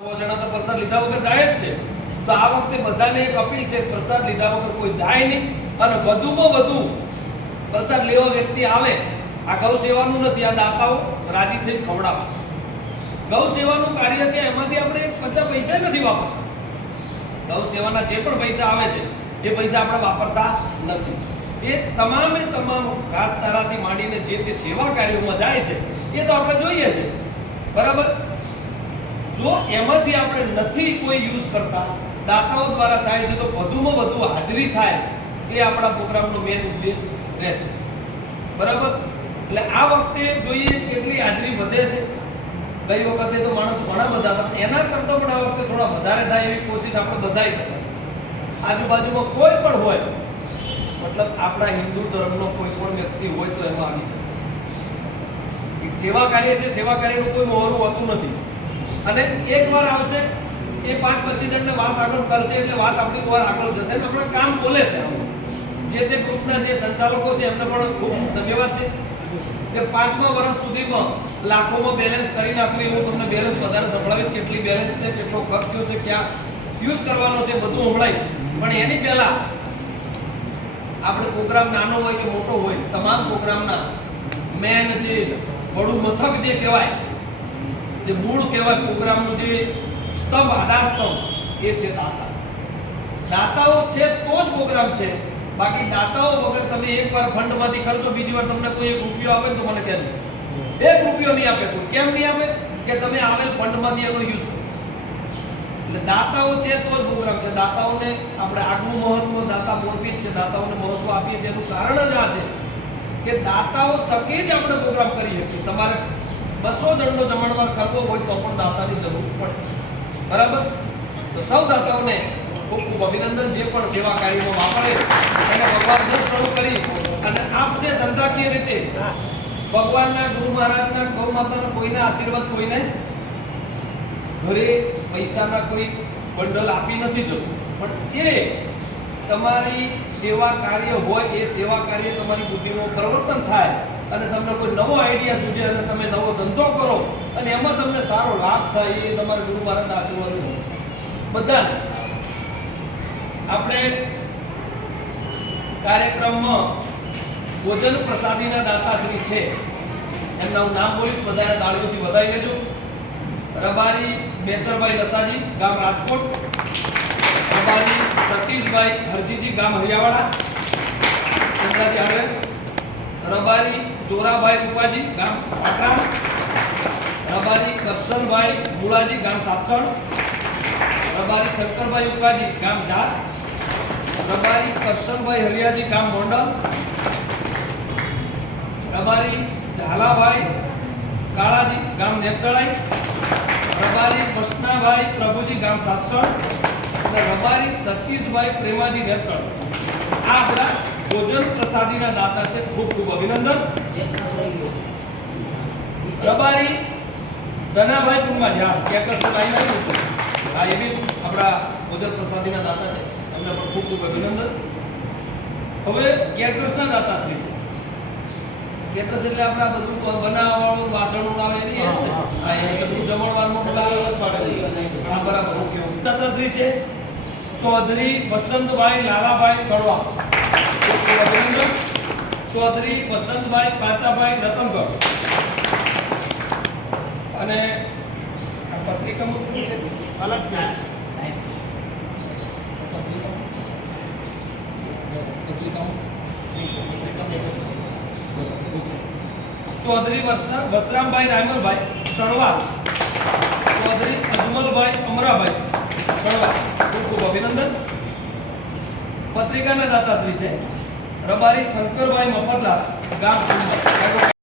જણા તો પ્રસાદ લીધા વગર જાય જ છે. તો આ વખતે બધાને એક અપીલ છે, પ્રસાદ લીધા વગર કોઈ જાય નહીં. અને વધુમાં વધુ પ્રસાદ લેવા વ્યક્તિ આવે, આ ગૌ સેવાનું નથી, આ દાતાઓ રાજી થઈ ખવડાવે છે. ગૌ સેવાનું કાર્ય છે, એમાંથી આપણે પચાસ પૈસા નથી વાપરતા. ગૌ સેવાના જે પણ પૈસા આવે છે, એ પૈસા આપણે વાપરતા નથી. એ તમામે તમામ ઘાસચારાથી માંડીને જે તે સેવા કાર્યોમાં જાય છે, એ તો આપણે જોઈએ છે. બરાબર? જો એમાંથી આપણે નથી કોઈ યુઝ કરતા, દાતાઓ દ્વારા થાય છે તો વધુમાં વધુ હાજરી થાય, એ આપણા પ્રોગ્રામનો મેઇન ઉદ્દેશ રહેશે બરાબર? એટલે આ વખતે જોઈએ કેટલી હાજરી વધે છે. ગઈ વખતે તો માણસ ઘણા બધા હતા એના કરતાં પણ આ વખતે થોડા વધારે થાય એવી કોશિશ આપણે બધાય કરતા આજુબાજુમાં કોઈ પણ હોય, મતલબ આપણા હિન્દુ ધર્મનો કોઈ પણ વ્યક્તિ હોય તો એમાં આવી શકે છે. એક સેવા કાર્ય છે, સેવા કાર્યનું કોઈ મોહરું હોતું નથી. અને એકવાર આવશે, એ પાંચ પચીસ જણને વાત આગળ કરશે એટલે વાત આપણી વાર આગળ જશે ને આપણે કામ બોલે છે. જે તે ગ્રુપના જે સંચાલકો છે, એમને પણ ખૂબ ધન્યવાદ છે કે પાંચમા વર્ષ સુધીમાં લાખોમાં બેલેન્સ કરી નાખ્યું હું તમને બેલેન્સ વધારે સંભળાવીશ કેટલી બેલેન્સ છે, કેટલો ખર્ચ થયો છે, ક્યાં યુઝ કરવાનો છે, બધું સંભળાઈશ પણ એની પહેલા આપણે પ્રોગ્રામ નાનો હોય કે મોટો હોય, તમામ પ્રોગ્રામના મેન જે વડું મથક જે કહેવાય જે મૂળ કહેવાય પ્રોગ્રામનું જે સ્તંભ, આધાર સ્તંભ, એ છે દાતા. દાતાઓ છે તો જ પ્રોગ્રામ છે. બાકી દાતાઓ વગર તમે એકવાર ફંડમાંથી ખર્ચો બીજી વાર તમને કોઈ એક રૂપિયો આપે તો મને કહેજો. એક રૂપિયો નહીં આપે કોઈ. કેમ નહીં આપે? કે તમે આવેલ ફંડમાંથી એનો યુઝ કરો. એટલે દાતાઓ છે તો જ પ્રોગ્રામ છે. દાતાઓને આપણે આગનું મહત્વ, દાતા મોરબી જ છે, દાતાઓને મહત્વ આપીએ છીએ. એનું કારણ જ આ છે કે દાતાઓ થકી જ આપણે પ્રોગ્રામ કરી શકીએ. તમારે બસો જણનો જમણવાર કરવો હોય તો પણ દાતાની જરૂર પડે. બરાબર? તો સૌ દાતાઓને ખૂબ ખૂબ અભિનંદન જે પણ સેવા કાર્યમાં વાપરે એને ભગવાન દસ પ્રભુ કરી અને આપશે ધંધાકીય રીતે? ભગવાનના ગુરુ મહારાજના ગૌ માતાના કોઈના આશીર્વાદ, કોઈને? ઘરે પૈસાના કોઈ બંડલ આપી નથી જતું. પણ એ તમારી સેવા કાર્ય હોય એ સેવા કાર્ય તમારી બુદ્ધિમાં પરિવર્તન થાય અને તમને કોઈ નવો આઈડિયા સૂજે અને તમે નવો ધંધો કરો અને એમાં તમને સારો લાભ થાય એ તમારા ગુરુ મહારાજના આશીર્વાદ બધા આપણે કાર્યક્રમમાં ભોજન પ્રસાદીના દાતાશ્રી છે. એમના નામ બોલીશ બધાને તાળીઓથી વધાવી લેજો. રબારી બેચરભાઈ લસાજી, ગામ રાજકોટ. રબારી સતીશભાઈ હરજીજી ગામ હરિયાવાડા. ચંદ્રાજી આડવે રબારી ચોરાભાઈ રૂપાજી ગામ પાટણ. રબારી કરશનભાઈ મુળાજી ગામ સાતસણ રબારી શંકરભાઈ ઉકાજી ગામ જાત. રબારી કરશનભાઈ હરિયાજી ગામ મોંડલ રબારી ઝાલાભાઈ કાળાજી ગામ નેતળાઈ રબારી કૃષ્ણાભાઈ પ્રભુજી ગામ સાતસણ અને રબારી સતીશભાઈ પ્રેમાજી નેતળ આ બધા ભોજન પ્રસાદીના દાતા છે. ખૂબ ખૂબ અભિનંદન. રબારી ધનાભાઈ પુનમા જ્યાં કેકર તો લાઈન આવી આ એ બી આપણા ભોજન પ્રસાદીના દાતા છે. એમને પણ ખૂબ ખૂબ અભિનંદન. હવે કેટરસના દાતાશ્રી છે. કેટરસ એટલે આપણે આ બધું બનાવવા વાળું વાસણો આવે એની? હા એ બધું જમણવારમાં બોલાવે જ બરાબર. ઓકે દાતાશ્રી છે. ચૌધરી વસંતભાઈ લાલાભાઈ સળવા. ચૌધરી વસંતભાઈ પાંચાભાઈ રતનગઢ અને છે. અલગ છે. ચૌધરી વસ- વસરામભાઈ રાયમલભાઈ સણવાલ ચૌધરી અજમલભાઈ અમરાભાઈ અભિનંદન પત્રિકાના દાતાશ્રી છે રબારી શંકરભાઈ મફતલા ગામ.